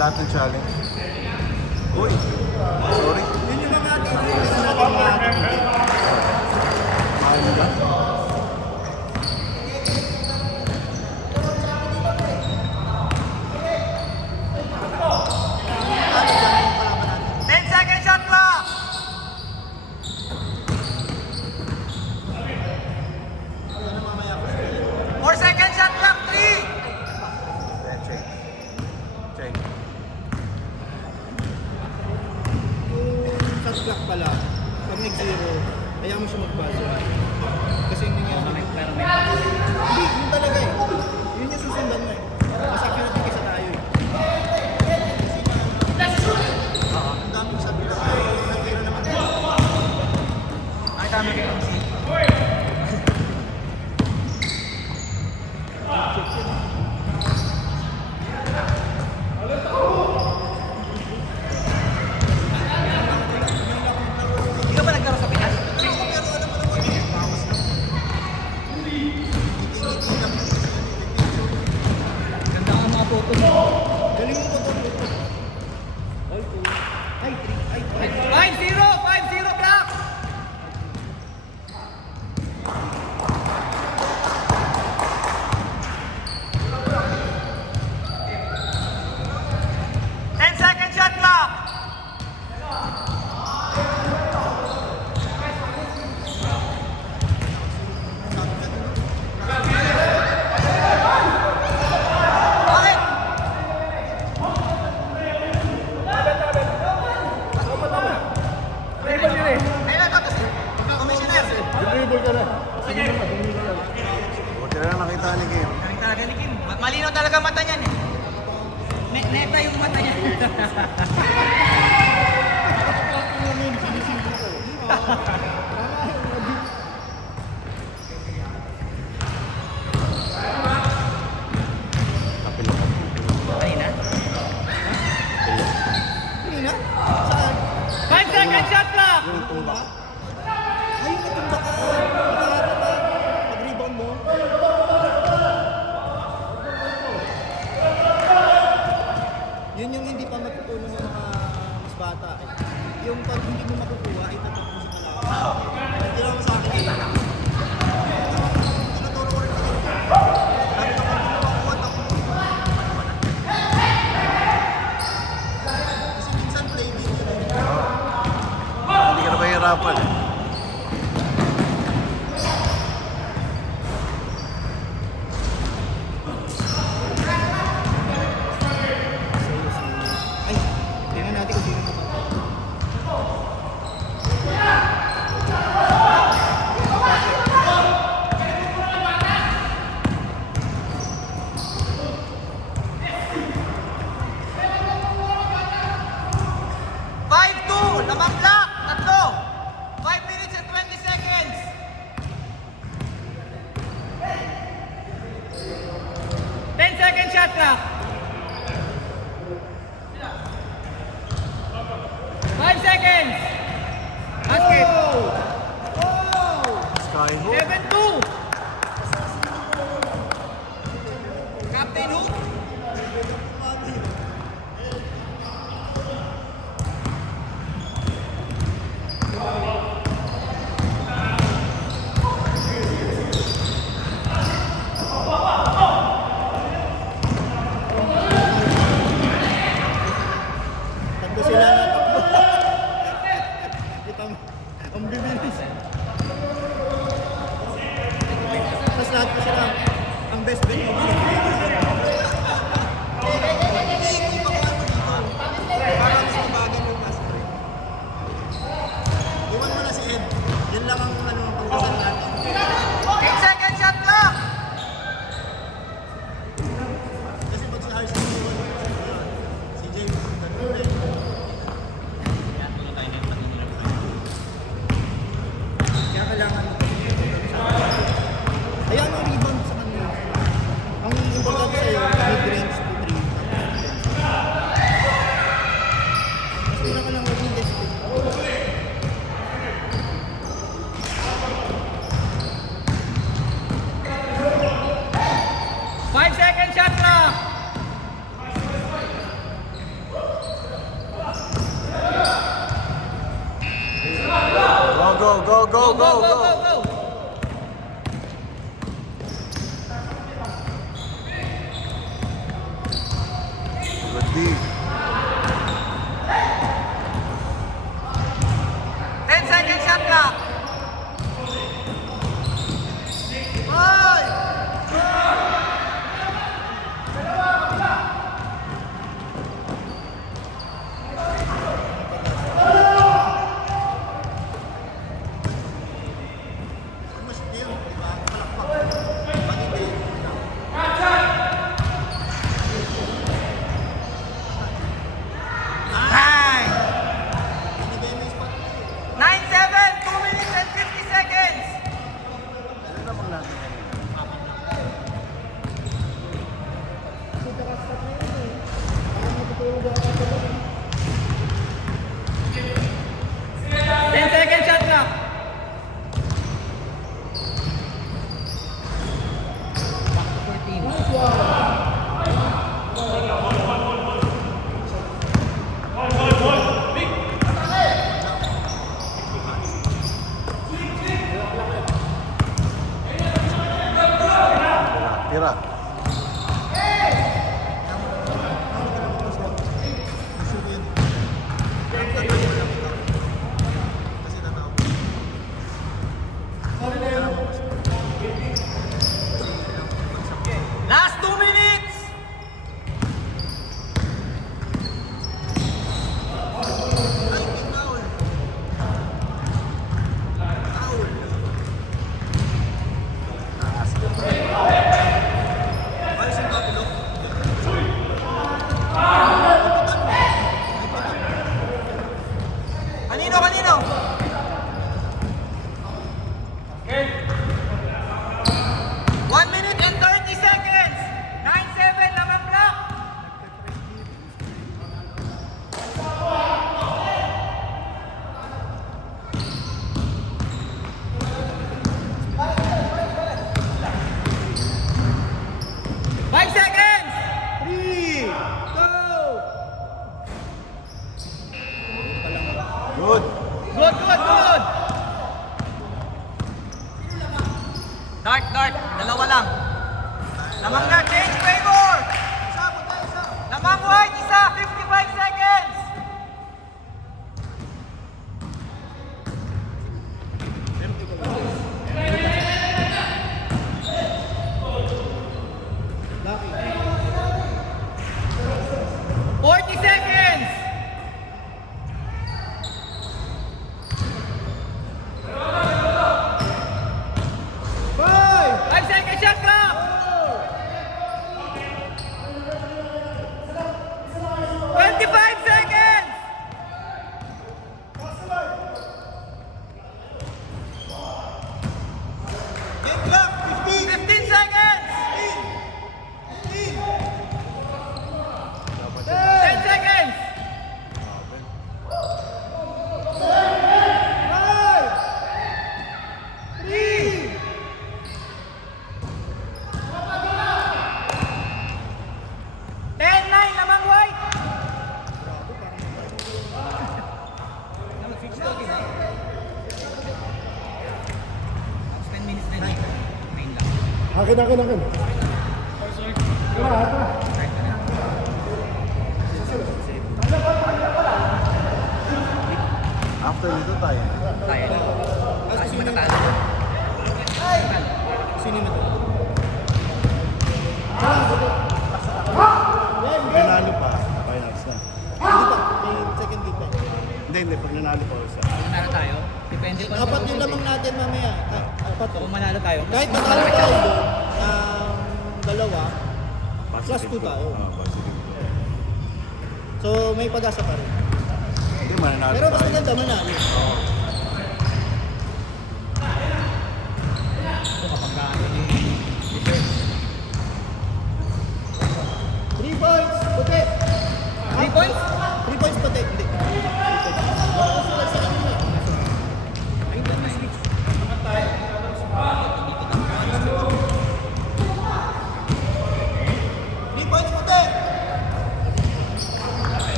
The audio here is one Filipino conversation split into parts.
lahat ng challenge. Uy, sorry. Yun yung mga ating Mahal ba? shot clock pala, pag nag-zero, kaya mo siya mag-buzzer. Kasi yung nangyari. Hindi, yun talaga eh. Yun yung susundan mo eh. Mas accurate kaysa tayo eh. Ang daming sabi na tayo, nag-zero naman. Ay, dami kayo. Galing mo ko ito. Ay, 3. 5-0 clock! Second shot clock! Buti na lang nakita ni Kim. Malinaw talaga mata niyan eh. Neta yung mata niya. Ay na? Hindi na? Saan? 5 second shot clock! Yung tumba. Ay, natumba ka. Nakaharap ka. Pag-rebound mo. Yun yung hindi pa matutunan ng mga mas bata eh. Yung pag hindi mo makukuha, ay tatapusin ka lang. Hindi lang sa akin eh. Tinuturo ko rin ako. Sabi ko, kung hindi mo makukuha, kasi minsan play game yun eh. Hindi ka na mahirapan eh. Ay, tingnan natin kung sino pa. 5-2! Lamang clock! Tatlo! 5 minutes and 20 seconds! 10-second shot clock! 5 seconds! Basket! Skyhook. 7-2! Captain Hook! Tatlo sila na takbo. Kita mo, ang bibilis. Tapos lahat pa sila, ang best bet mo. Para mas mabagal yung last break. Iwan mo na si Ed. Yan lang ang pagkasal natin. 10-second shot clock! Kasi pag si Harsh iwan, si James, nandun eh. Kaya kailangan mo. Ayan ang rebound sa kanila. Ang Di. 10-second shot clock. Hoy! Mas yun, di ba? Palakpak. Pag hindi, Nine! binigay mo yung spot. 9-7, 2 minutes and 50 seconds. Ano naman natin ngayon? 10-second shot clock. Tira. Gusto ko yun. Kaya tatawag lang ito. Kasi tatawag. Last 2 minutes. Ay, may foul. Foul. Ayos yung kapilo. Kanino, kanino? One minute and 30 seconds. 9-7, lamang block. Five seconds. 3, go! Good. Good, good, good. Dart, dart. Dalawa lang. Lamang na, change favor. Isa, punta, isa. Lamang white, isa. 55 seconds. Lucky. 40 seconds. Five! 5-second shot clock. 25 seconds. Game clock, 15! 15 seconds. 15! 10 seconds. Five! 3! 10-9, lamang white. Akin. After nito tayo. Tayo na. Kasi matatalo. Sino mo to? Nanalo pa. Finals na. Hindi pa, may second game pa. Hindi. Pag nanalo pa sa... Manalo tayo. Depende pa. Apat yung lamang natin mamaya. Apat. Kung manalo tayo. Kahit matalo tayo doon, dalawa, plus 2 tayo. Positive. So may pag-asa pa rin. Hindi, mananalo Pero mas tayo. maganda manalo. Three points, puti. 3 points? 3 points puti. Hindi. 3 points puti.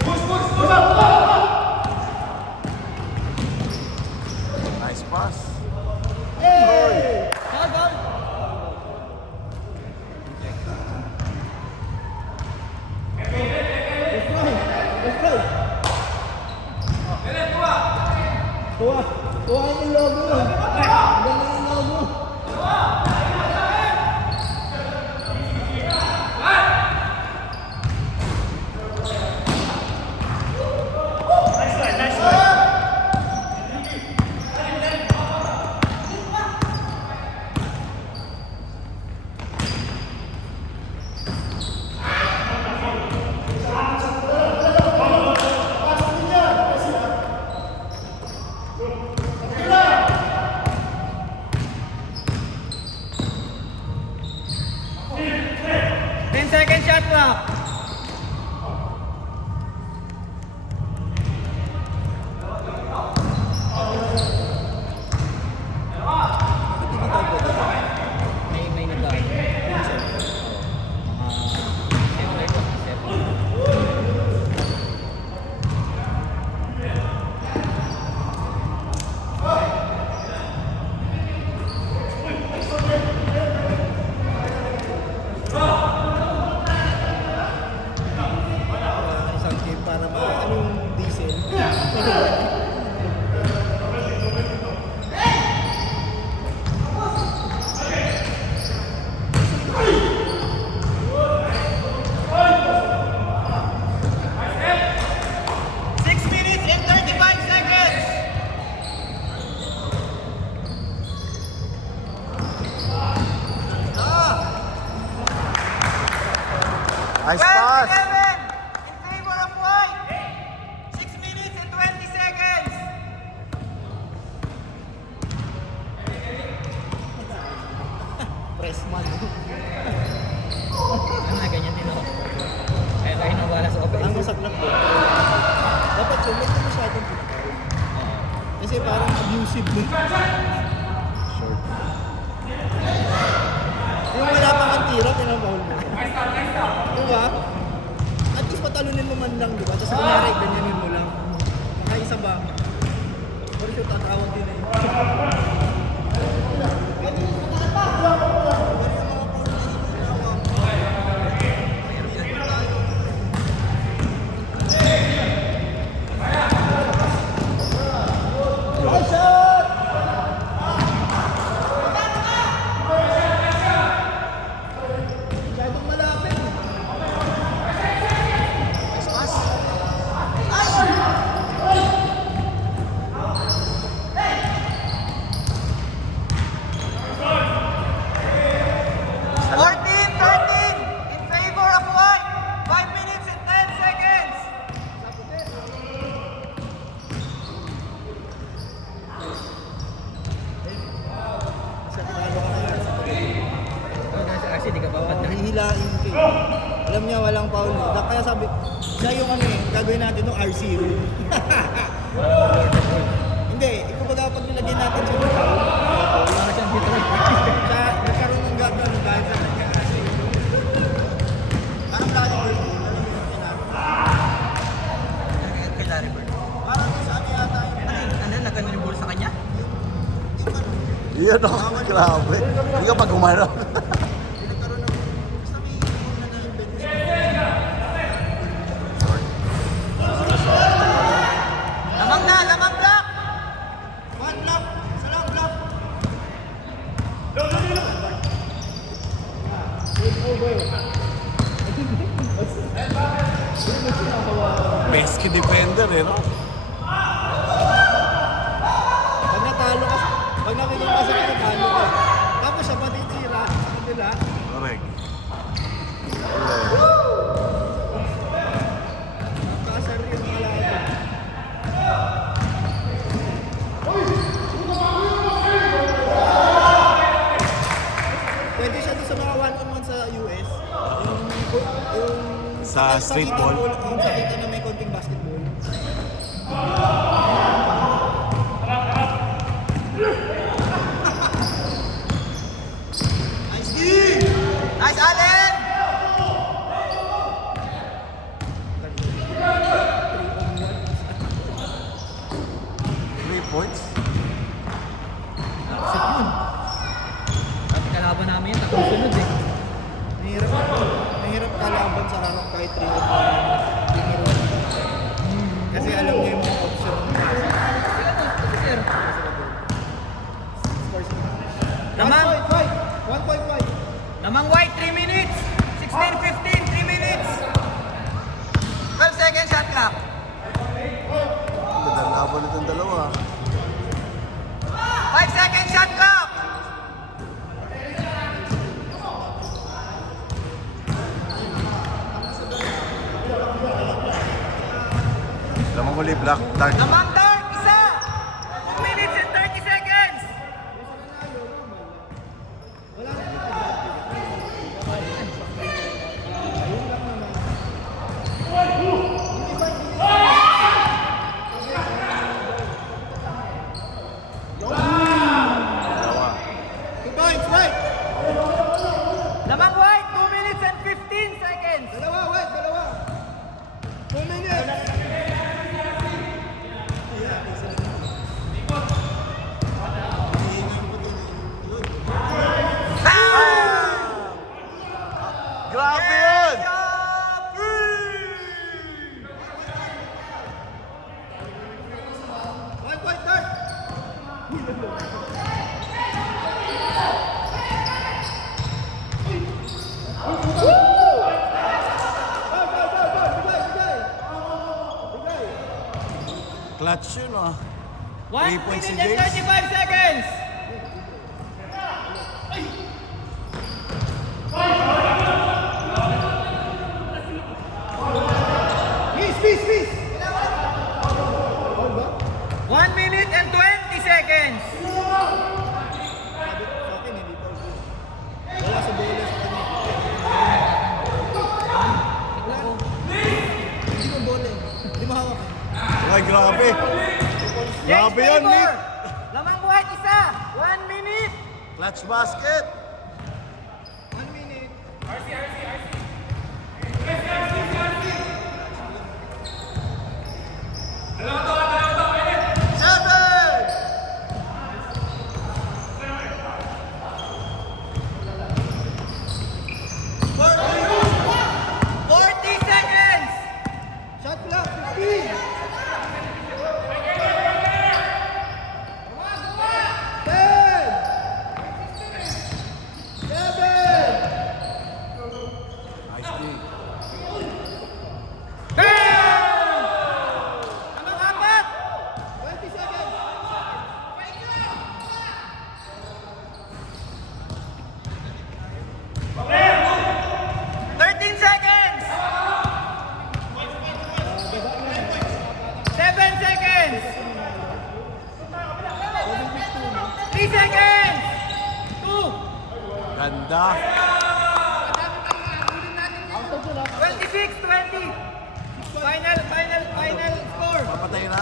Push, push, push up, push up. block. May nagdaan. Siyempre ito. Isang game para anong diesel. Six minutes and 35 seconds. Nice 12-11 pass. in favor of white. 6 minutes and 20 seconds. Pressman. Ano nga, ganyan din ako. Kaya tayo nawala sa open. Ang masaklap ko. Dapat yun, huwag na masyadong pinakain. Kasi parang abusive mo. Short. Yung wala pang ang tira, pinabawal mo. Diba? At least patalunin mo man lang, diba? Tapos kunyari, ganyanin mo lang. Baka isa ba? Or shoot, tatawag din eh. Masyadong malapit. Fourteen, 13 in favor of white. 5 minutes and 10 seconds. Sa talo ka na sa Kasi di ka papad na. nahihilain ko eh. Alam niya walang foul. Kaya sabi, siya yung ano eh, gagawin natin ng RC rule. Hindi, kumbaga pag nilagay natin siya ng foul, Wala ka siyang Detroit. siya nagkaroon ng gagawin dahil sa kanya RC rule. Parang lagi ko yun. Kay Larry Bird. Parang sa akin yata yun. Ano, nagano yung ball sa kanya? Iyan o, grabe. Hindi ka pag umano. Nagkaroon ng, basta may rule na na-invent niya. Lamang na, lamang block. One block, salam block. Pesky defender eh, no? Pag natalo ka, pag nakikita ka sa kanya, talo ka. Tapos siya patitira sa kanila. Correct. Kasar yung mga lahat. Pwede siya doon sa mga one-on-one sa US. Yung Sa street ball? Yung sakita na may konting basketball. Nice D! Nice, Allen. 3 points. Set yun. At kalaban namin yun, tatlong sunod eh. Mahirap kalaban sa harap kahit 3 o 4. Kasi alam niya yung mga option ng Sir, scores. Lamang. 1.5. Lamang white, 3 minutes. 16-15, 3 minutes. 12 seconds shot clock. Ganda laban itong dalawa. 5 seconds shot clock. Lamang uli, black, dark. Lamang dark, isa. 2 minutes and 30 seconds. Clutch yun ah. 1 3 points minute si and James. 35 seconds. Peace! 1 minute and 20 seconds. Sabi ko sa akin, hindi pa ako. Wala sa bola sa kanya. Wala. Hindi mo bola eh. Hindi mo hawak eh. Ay, grabe. Grabe yan, Favor. Nick. Lamang buhay isa. 1 minute. Clutch basket. 1 minute. Seven. 40 seconds. Shot clock, 15. 10. 7. Nice D. Lamang apat. 20 seconds. 13 seconds. 7 seconds. 3 seconds. 2. Ganda. 26, 20. Final score. Papatay na.